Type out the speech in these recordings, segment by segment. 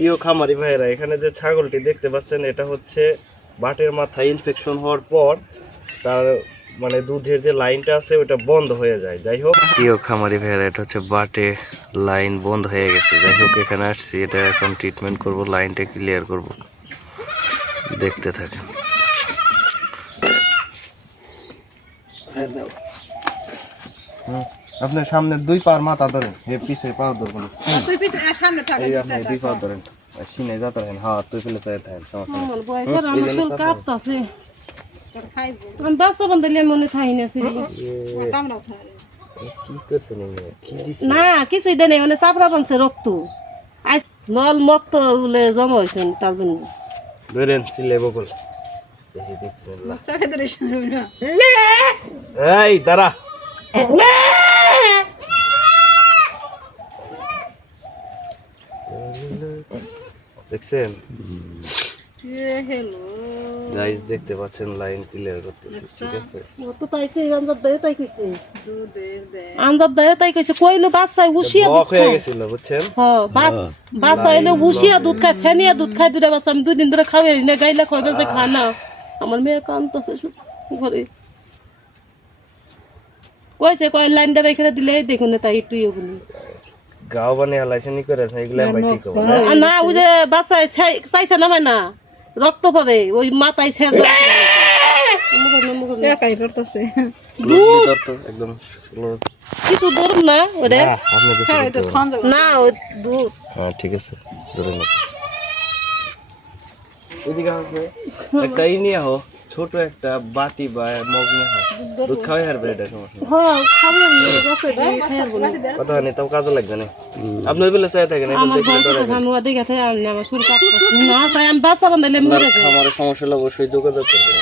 প্রিয় খামারি ভাইরা, এখানে যে ছাগলটি দেখতে পাচ্ছেন এটা হচ্ছে বাটের মাথায় ইনফেকশন হওয়ার পর তার মানে দুধের যে লাইনটা আছে ওটা বন্ধ হয়ে যায়। যাই হোক প্রিয় খামারি ভাইরা, এটা হচ্ছে বাটে লাইন বন্ধ হয়ে গেছে। যাই হোক এখানে আসছি, এটা এখন ট্রিটমেন্ট করব, লাইনটা ক্লিয়ার করব, দেখতে থাকেন। আপনার সামনে দুই পার মাথা ধরেন, এর পিছে পা ধরবেন, তুই পিছে সামনে থাক, এই আপনি দুই পা ধরেন, সিনে যাতে থাকেন, হাত তুই ফেলে চাই থাকেন, সমস্যা নেই। আমার ভয় করে আমার শরীর কাঁপতাছে। তোর খাইবো আমি বাচ্চা বান্ধালে মনে থাই না সিরি। কামড়াও খাই কি করছেন এগুলো? কি দিছে? না কিছুই দেয় নাই, মানে চাপড়া বানছে রক্ত আজ নল মক্ত বলে জমা হয়েছে তার জন্য। ধরেন সিলে বকুল, দেখি বিসমিল্লাহ। সাফে ধরিস না এই দাঁড়া, দেখছেন হ্যালো গাইস, দেখতে পাচ্ছেন লাইন ক্লিয়ার করতেছে, ঠিক আছে? ও তো তাই কই আনজাদ দেয় তাই কইছে, দুধের দে আনজাদ দেয় তাই কইছে, কইলো বাচ্চায় উশিয়া দুধ বক হয়ে খায়। গেছিল বুঝছেন। হ্যাঁ বাচ্চা হইলে উশিয়া দুধ খায়, ফেনিয়া দুধ খায়, দুটা বাচ্চা আমি 2 দিন ধরে খাওয়াই না, গাইলা খাইবে যে খায় না। আমার মেয়ে কান্দতেছে ঘরে, কইছে কয় লাইনটা বাইরে দিলে দেখুন না, তাই তুই ওগুলি গাও বানিয়ে হালাইছে নি করে এগুলা আমি ঠিক হবে না। ওই যে বাচ্চায় চাইছে নামায় না, রক্ত পড়ে ওই মাথায় ছেড় একাই করতেছে একদম ক্লোজ। কিছু ধরুন না ওরে, আপনি কিছু খাই তো করতে খান যাবে না ওই দুধ হ্যাঁ ঠিক আছে, ধরে নাও। এদিকে আছে একটা নিয়ে হো, ছোট একটা বাটি বা মগ নিয়ে হো, দুধ খাওয়াই হারবে, এটা সমস্যা নেই। হ্যাঁ খাবে বাচ্চা কথা নেই, তাও কাজে লাগবে না। আপনার বেলা চাই থাকেন, এখন আমার দেখলে ডরাই আমি ওদের কাছে আমার শরীর কাঁপতেছে না, তাই আমি বাচ্চা বান্ধালে মরে যাই। আমার সমস্যা হলে অবশ্যই যোগাযোগ করবেন।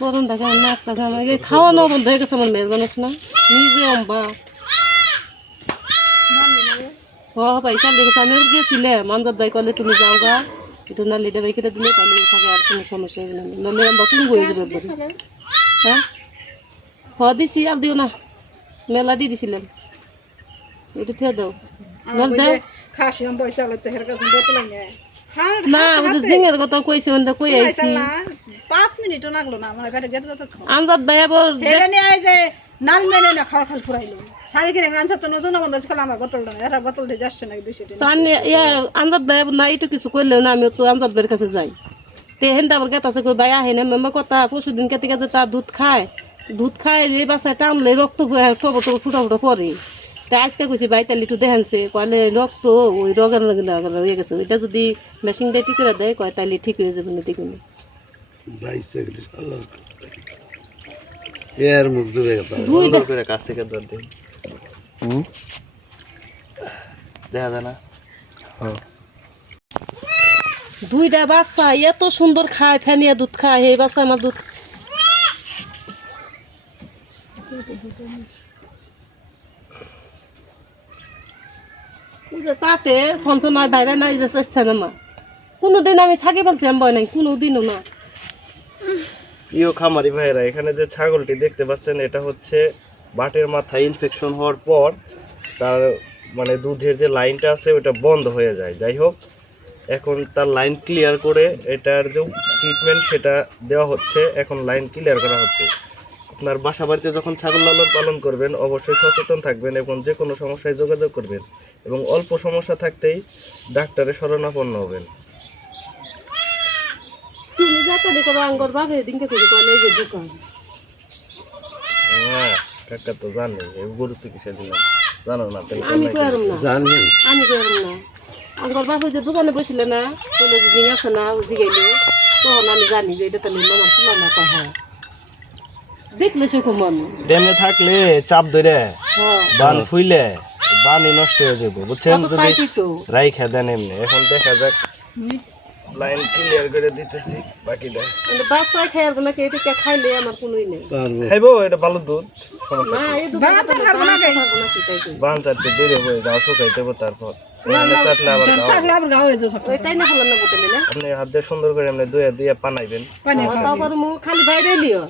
করুন দেখে নাক দেখে আমার খাওয়ানো বন্ধ হয়ে গেছে আমার মেয়ের মানুষ না, নিজে অম্বা হ ভাই চাল দেখেছে। আমি ওর গিয়েছিলাম মানজার দায় করলে তুমি যাও গা, একটু না লিডে বাইকে দিলে তাহলে থাকে আর কোনো সমস্যা হবে না, নাহলে আমরা কোন বয়ে যাবে। হ্যাঁ হ দিছি, আর দিও না, মেলা দিয়ে দিছিলাম, এটা থেকে দাও খাসি আমি পয়সা লাগতে হের কাছে বোতল নিয়ে না। ওই যে জিঙের কথা কইছে ওটা কই আইছি, 5 মিনিটও লাগলো না আমার পেটে গেতে তো খাও আনজার দায় আবার হেরে নিয়ে আই যে নাল মেনে না খাওয়া খাল ফুরাইলো সারি কিনে আনসার তো নজন বন্ধ ছিল আমার বোতলটা এরা বোতল দিয়ে যাচ্ছে নাকি 200 টাকা সান ইয়া আনজার দায় না, একটু কিছু করলেও না, আমি তো আনজার দায়ের কাছে যাই তে হেন্দা আবার গেতাছে কই ভাই আহে না মেম্বা কথা পরশুদিন কেটে গেছে, তার দুধ খায় এই বাচ্চায় টানলে রক্ত টবো ফুটা পরে। তা আজকে কইছি ভাই তাহলে একটু দেখানছে, কয়লে রক্ত ওই রগের হয়ে গেছে, ওইটা যদি মেশিন দিয়ে ঠিক করে দেয় কয় তাহলে ঠিক হয়ে যাবে না দেখুন। সুন্দর করে কাছ থেকে ধর দিন, দেখা যায় না? দুইটা বাচ্চা এত সুন্দর খায়, ফেনিয়া দুধ খায়, এই বাচ্চা আমার দুধ চাতে সঞ্চনায় বাইরে নাই যে চেষ্টা না মা, কোনোদিন আমি ছাগি বলছি আমি ভয় নাই, কোনোদিনও না। প্রিয় খামারি ভাইরা, এখানে যে ছাগলটি দেখতে পাচ্ছেন এটা হচ্ছে বাটের মাথায় ইনফেকশন হওয়ার পর তার মানে দুধের যে লাইনটা আছে ওটা বন্ধ হয়ে যায়। যাই হোক এখন তার লাইন ক্লিয়ার করে এটার যে ট্রিটমেন্ট সেটা দেওয়া হচ্ছে, এখন লাইন ক্লিয়ার করা হচ্ছে। আপনার বাসা বাড়িতে যখন ছাগল লালন পালন করবেন অবশ্যই সচেতন থাকবেন এবং যে কোনো সমস্যায় যোগাযোগ করবেন এবং অল্প সমস্যা থাকতেই ডাক্তারের শরণাপন্ন হবেন। তুমি যাতে দেখো আঙ্গর বাপে দিনকে করে কয় এই যে দোকান হ্যাঁ কাকা তো জানে গুরুত্ব কিসে দিলাম, জানো না? আমি কইরম না, আমি কইরম না। আঙ্গর বাপে যে দোকানে বসলে না, বলে যে জিং আছে না জিগাইলো, তখন আমি জানি যে এটা তাহলে আমার শোনা না কয় দেখলে সুখ মন ড্যামে থাকলে চাপ ধরে হ্যাঁ বান ফুইলে বানই নষ্ট হয়ে যাবে বুঝছেন, কত যদি পাইছি তো রাইখা দেন এমনি। এখন দেখা যাক, লাইন ক্লিয়ার করে দিতেছি বাকিটা। মানে বাচ্চায় খাইব না, কে এটা খাইলে আমার কোনোই নেই খাইবো, এটা ভালো দুধ, সমস্যা না। এই দুধ বাচ্চা খাবো না গাই বান চাটতে দেরি হয়ে যাও, শুকাইতে হবে তারপর এখানে চাটলে আবার খাওয়া হবে। সাগলা আবার গাও হয়ে যাও ওইটাই না হলো না বলতে না, আপনি হাত দিয়ে সুন্দর করে এমনি দুয়ে পানাইবেন, পানি তারপর মুখ খালি বাইরে লিও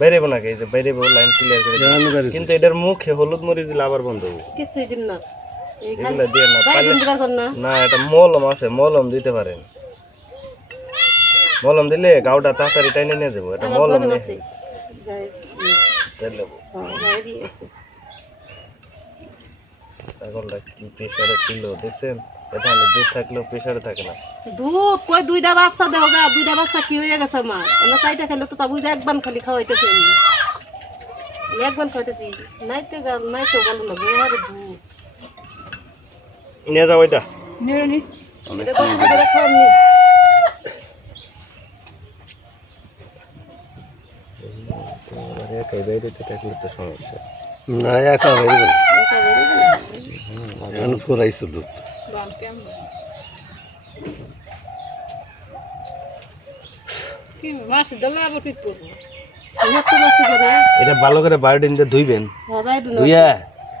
বাইরেবো নাকি? এই যে বাইরেবো, লাইন ক্লিয়ার করে দিন। কিন্তু এটার মুখে হলুদ মরিচ দিলে আবার বন্ধ হবে। কিছুই দিন না, এগুলো দিয়ে না ভাই পারলে দিবার কর না না এটা মলম আছে মলম দিতে পারেন মলম দিলে গাউটা তাড়াতাড়ি টাইনে নিয়ে যাবো এটা মলম নিয়ে আছে গায়ে দিলে গায়ে দিয়ে আছে ছাগলটা কি প্রেশারে ছিল দেখছেন এটা দুধ থাকলেও প্রেশারে থাকে না দুধ কই দুইটা বাচ্চা দেও গা দুইটা বাচ্চা কি হয়ে গেছে মা এনে চাইটা খেলে তো তা বুঝা একবার খালি খাওয়াইতেছে আমি একবার খাওয়াইতেছি নাইতে গাল নাইতে ভালো লাগে আরে দুধ নিয়ে যাও এটা নিউরনি এটা কত করে খাওয়ানি একাই বাইরেতে থাকলে তো সমস্যা না একা হয়ে গেল এখন ফুরাইছো দুধ বান কেমন কি মাছ দলা আবার পিট করবো এত মাছ করে এটা ভালো করে বায়োডিন দিয়ে ধুইবেন হবাই দুনো ধুইয়া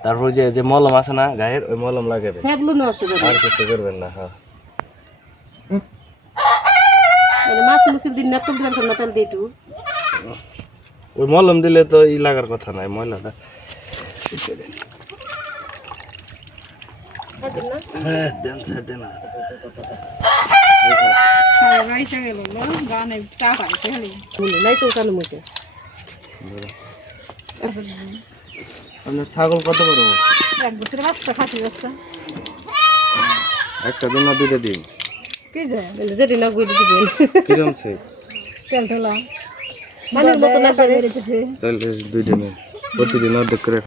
তারপর যে যে মলম আছে না গায়ের ওই মলম লাগাবেন সেবলু না আছে আর কিছু করবেন না হ্যাঁ মানে মাছ মুসিল দিন না তো দিন না তেল দিটু ওই মলম দিলে তো ই লাগার কথা নাই ময়লাটা হ্যাঁ দেন স্যার দেন সারা রাইতে গেল গানে টাকা আছে খালি নাই তো কানে মুখে আপনার ছাগল কত বড় 1 বছরের বাচ্চা খাসি বাচ্চা একটা দিন না দুইটা দিন কি যায় যেটি না কই দিবেন কিরম সাইজ তেল ঠেলা মানে মতো না করে বেরিয়েছে তাহলে দুইটা নিন প্রতিদিন অর্ধেক করে